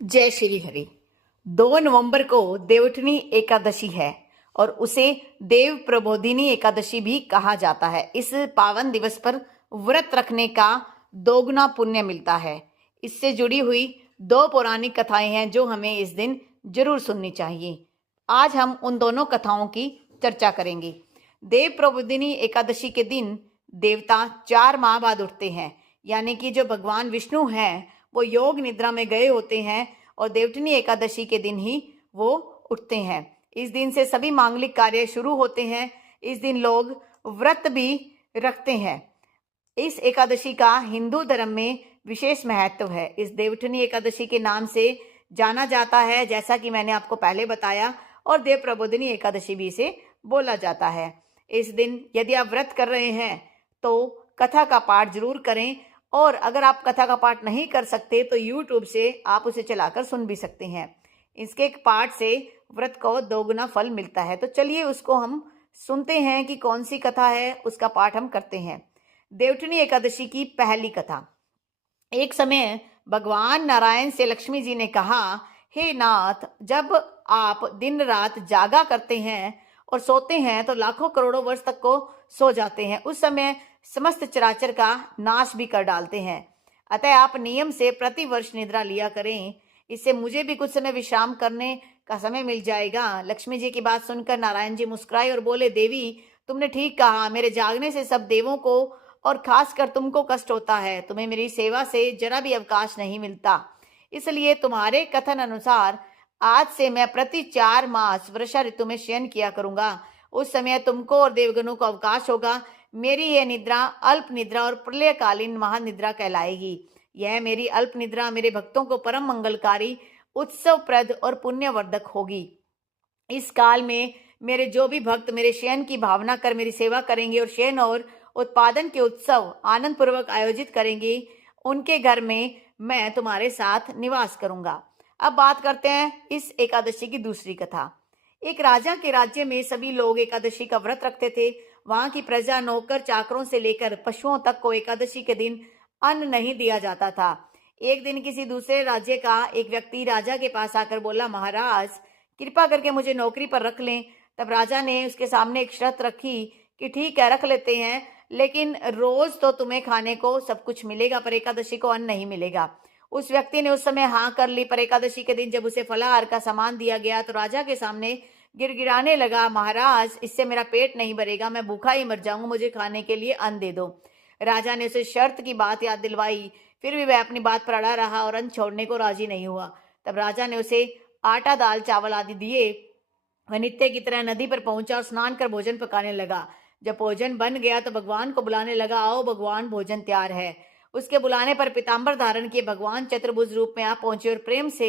जय श्री हरि। 2 नवंबर को देवउठनी एकादशी है और उसे देव प्रबोधिनी एकादशी भी कहा जाता है। इस पावन दिवस पर व्रत रखने का दोगुना पुण्य मिलता है। इससे जुड़ी हुई 2 पौराणिक कथाएं हैं जो हमें इस दिन जरूर सुननी चाहिए। आज हम उन दोनों कथाओं की चर्चा करेंगे। देव प्रबोधिनी एकादशी के दिन देवता 4 माह बाद उठते हैं, यानी कि जो भगवान विष्णु हैं वो योग निद्रा में गए होते हैं और देवउठनी एकादशी के दिन ही वो उठते हैं। इस दिन से सभी मांगलिक कार्य शुरू होते हैं। इस दिन लोग व्रत भी रखते हैं। इस एकादशी का हिंदू धर्म में विशेष महत्व है। इस देवउठनी एकादशी के नाम से जाना जाता है, जैसा कि मैंने आपको पहले बताया, और देव प्रबोधिनी एकादशी भी इसे बोला जाता है। इस दिन यदि आप व्रत कर रहे हैं तो कथा का पाठ जरूर करें, और अगर आप कथा का पाठ नहीं कर सकते तो YouTube से आप उसे चलाकर सुन भी सकते हैं। इसके पाठ से व्रत को दोगुना फल मिलता है। तो चलिए उसको हम सुनते हैं कि कौन सी कथा है, उसका पाठ हम करते हैं। देवउठनी एकादशी की पहली कथा। एक समय भगवान नारायण से लक्ष्मी जी ने कहा, हे नाथ, जब आप दिन रात जागा करते हैं और सोते हैं तो लाखों करोड़ों वर्ष तक को सो जाते हैं। उस समय समस्त चराचर का नाश भी कर डालते हैं। अतः आप नियम से प्रति वर्ष निद्रा लिया करें। इससे मुझे भी कुछ समय विश्राम करने का समय मिल जाएगा। लक्ष्मी जी की बात सुनकर नारायण जी मुस्कुराए और बोले, देवी, तुमने ठीक कहा। मेरे जागने से सब देवों को और खासकर तुमको कष्ट होता है। तुम्हें मेरी सेवा से जरा भी अवकाश नहीं मिलता। इसलिए तुम्हारे कथन अनुसार आज से मैं प्रति 4 मास वर्षा ऋतु में शयन किया करूंगा। उस समय तुमको और देवगणों को अवकाश होगा। मेरी यह निद्रा अल्प निद्रा और प्रलयकालीन महानिद्रा कहलाएगी। यह मेरी अल्प निद्रा मेरे भक्तों को परम मंगलकारी, उत्सवप्रद और पुण्यवर्धक होगी। इस काल में मेरे जो भी भक्त मेरे शयन की भावना कर मेरी सेवा करेंगे और शयन और उत्पादन के उत्सव आनंद पूर्वक आयोजित करेंगे, उनके घर में मैं तुम्हारे साथ निवास करूंगा। अब बात करते हैं इस एकादशी की दूसरी कथा। एक राजा के राज्य में सभी लोग एकादशी का व्रत रखते थे। वहां की प्रजा, नौकर चाकरों से लेकर पशुओं तक को एकादशी के दिन अन्न नहीं दिया जाता था। एक दिन किसी दूसरे राज्य का एक व्यक्ति राजा के पास आकर बोला, महाराज, कृपा करके मुझे नौकरी पर रख लें। तब राजा ने उसके सामने एक शर्त रखी कि ठीक है, रख लेते हैं, लेकिन रोज तो तुम्हें खाने को सब कुछ मिलेगा, पर एकादशी को अन्न नहीं मिलेगा। उस व्यक्ति ने उस समय हाँ कर ली, पर एकादशी के दिन जब उसे फलाहार का सामान दिया गया तो राजा के सामने गिड़गिड़ाने लगा, महाराज, इससे मेरा पेट नहीं भरेगा, मैं भूखा ही मर जाऊंगा, मुझे खाने के लिए अन्न दे दो। राजा ने उसे शर्त की बात याद दिलवाई, फिर भी वह अपनी बात पर अड़ा रहा और अन्न छोड़ने को राजी नहीं हुआ। तब राजा ने उसे आटा, दाल, चावल आदि दिए। वह नित्य की तरह नदी पर पहुंचा और स्नान कर भोजन पकाने लगा। जब भोजन बन गया तो भगवान को बुलाने लगा, आओ भगवान, भोजन तैयार है। उसके बुलाने पर पीताम्बर धारण किए भगवान चतुर्भुज रूप में आ पहुंचे और प्रेम से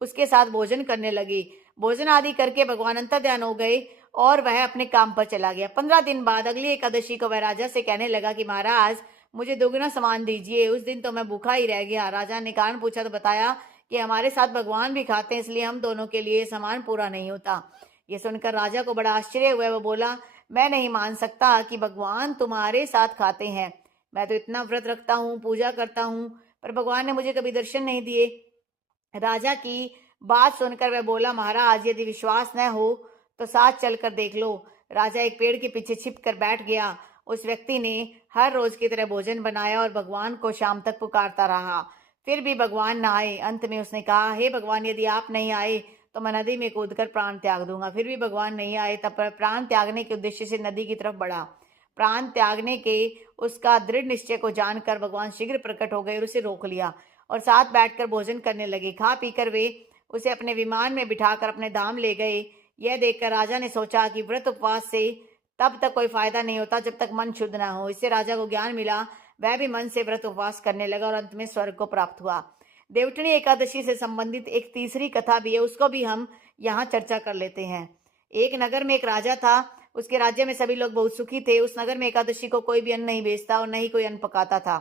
उसके साथ भोजन करने लगे। भोजन आदि करके भगवान अंतर्ध्यान हो गए और वह अपने काम पर चला गया। 15 दिन बाद अगली एकादशी को वह राजा से कहने लगा कि महाराज, मुझे दोगुना सामान दीजिए। उस दिन तो मैं भूखा ही रह गया। राजा ने कारण पूछा तो बताया कि हमारे साथ भगवान भी खाते हैं, इसलिए हम दोनों के लिए सामान पूरा नहीं होता। ये सुनकर राजा को बड़ा आश्चर्य हुआ। वो बोला, मैं नहीं मान सकता कि भगवान तुम्हारे साथ खाते हैं। मैं तो इतना व्रत रखता हूँ, पूजा करता हूँ, पर भगवान ने मुझे कभी दर्शन नहीं दिए। राजा की बात सुनकर वह बोला, महाराज, यदि विश्वास न हो तो साथ चलकर देख लो। राजा एक पेड़ के पीछे छिप कर बैठ गया। उस व्यक्ति ने हर रोज की तरह भोजन बनाया और भगवान को शाम तक पुकारता रहा। फिर भी भगवान न आए। अंत में उसने कहा, हे भगवान, यदि आप नहीं आए तो मैं नदी में कूदकर प्राण त्याग दूंगा। फिर भी भगवान नहीं आए। तब प्राण त्यागने के उद्देश्य से नदी की तरफ बढ़ा। प्राण त्यागने के उसका दृढ़ निश्चय को जानकर भगवान शीघ्र प्रकट हो गए और उसे रोक लिया और साथ बैठकर भोजन करने लगे। खा पीकर वे उसे अपने विमान में बिठाकर अपने धाम ले गए। यह देखकर राजा ने सोचा कि व्रत उपवास से तब तक कोई फायदा नहीं होता जब तक मन शुद्ध ना हो। इससे राजा को ज्ञान मिला। वह भी मन से व्रत उपवास करने लगा और अंत में स्वर्ग को प्राप्त हुआ। देवउठनी एकादशी से संबंधित एक तीसरी कथा भी है, उसको भी हम यहाँ चर्चा कर लेते हैं। एक नगर में एक राजा था। उसके राज्य में सभी लोग बहुत सुखी थे। उस नगर में एकादशी को कोई भी अन्न नहीं बेचता और न ही कोई अन्न पकाता था।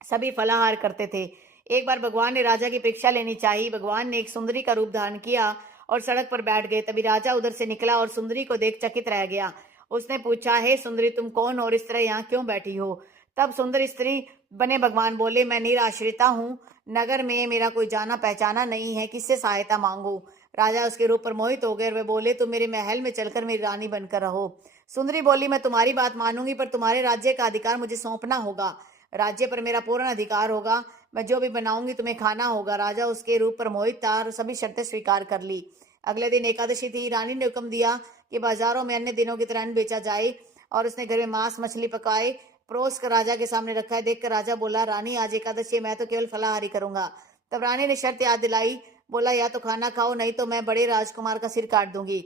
सभी फलाहार करते थे। एक बार भगवान ने राजा की परीक्षा लेनी चाहिए। भगवान ने एक सुंदरी का रूप धारण किया और सड़क पर बैठ गए। तभी राजा उधर से निकला और सुंदरी को देख चकित रह गया। उसने पूछा, हे सुंदरी, तुम कौन हो और इस तरह यहाँ क्यों बैठी हो? तब सुंदर स्त्री बने भगवान बोले, मैं निराश्रिता हूँ। नगर में मेरा कोई जाना पहचाना नहीं है, किससे सहायता मांगू। राजा उसके रूप पर मोहित हो गए और वे बोले, तुम मेरे महल में चलकर मेरी रानी बनकर रहो। सुंदरी बोली, मैं तुम्हारी बात मानूंगी, पर तुम्हारे राज्य का अधिकार मुझे सौंपना होगा। राज्य पर मेरा पूर्ण अधिकार होगा, मैं जो भी बनाऊंगी तुम्हें खाना होगा। राजा उसके रूप पर मोहित था और सभी शर्तें स्वीकार कर ली। अगले दिन एकादशी थी। रानी ने हुक्म दिया कि बाजारों में अन्य दिनों की तरह अन्न बेचा जाए, और उसने घर में मांस मछली पकाए परोस कर राजा के सामने रखा है। देखकर राजा बोला, रानी आज एकादशी है, मैं तो केवल फलाहारी करूंगा। तब रानी ने शर्त याद दिलाई, बोला, या तो खाना खाओ, नहीं तो मैं बड़े राजकुमार का सिर काट दूंगी।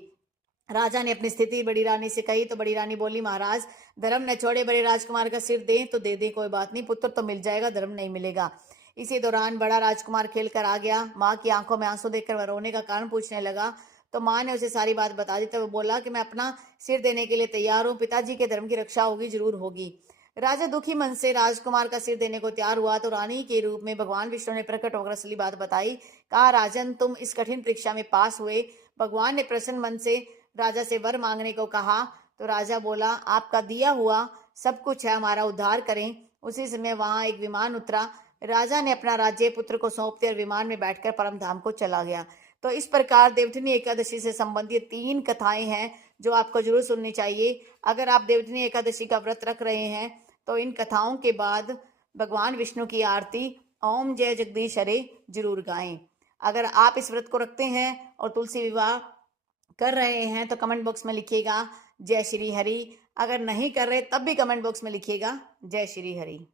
राजा ने अपनी स्थिति बड़ी रानी से कही तो बड़ी रानी बोली, महाराज धर्म न छोड़े बड़े राजकुमार का सिर दें तो दे दें, कोई बात नहीं, पुत्र तो मिल जाएगा, धर्म नहीं मिलेगा। इसी दौरान बड़ा राजकुमार खेल कर आ गया। माँ की आंखों में आंसू देखकर वह रोने का कारण पूछने लगा, तो माँ ने उसे सारी बात बता दी। तो वो बोला कि मैं अपना सिर देने के लिए तैयार हूँ, पिताजी के धर्म की रक्षा होगी, जरूर होगी। राजा दुखी मन से राजकुमार का सिर देने को तैयार हुआ तो रानी के रूप में भगवान विष्णु ने प्रकट होकर असली बात बताई। कहा, राजन तुम इस कठिन परीक्षा में पास हुए। भगवान ने प्रसन्न मन से राजा से वर मांगने को कहा। तो राजा बोला, आपका दिया हुआ सब कुछ है, हमारा उद्धार करें। उसी समय वहां एक विमान उतरा। राजा ने अपना राज्य पुत्र को सौंपते और विमान में बैठकर परम धाम को चला गया। तो इस प्रकार देवधनी एकादशी से संबंधित 3 कथाएं हैं जो आपको जरूर सुननी चाहिए। अगर आप देवधनी एकादशी का व्रत रख रहे हैं तो इन कथाओं के बाद भगवान विष्णु की आरती ओम जय जगदीश हरे जरूर गाएं। अगर आप इस व्रत को रखते हैं और तुलसी विवाह कर रहे हैं तो कमेंट बॉक्स में लिखिएगा जय श्री हरि। अगर नहीं कर रहे तब भी कमेंट बॉक्स में लिखिएगा जय श्री हरि।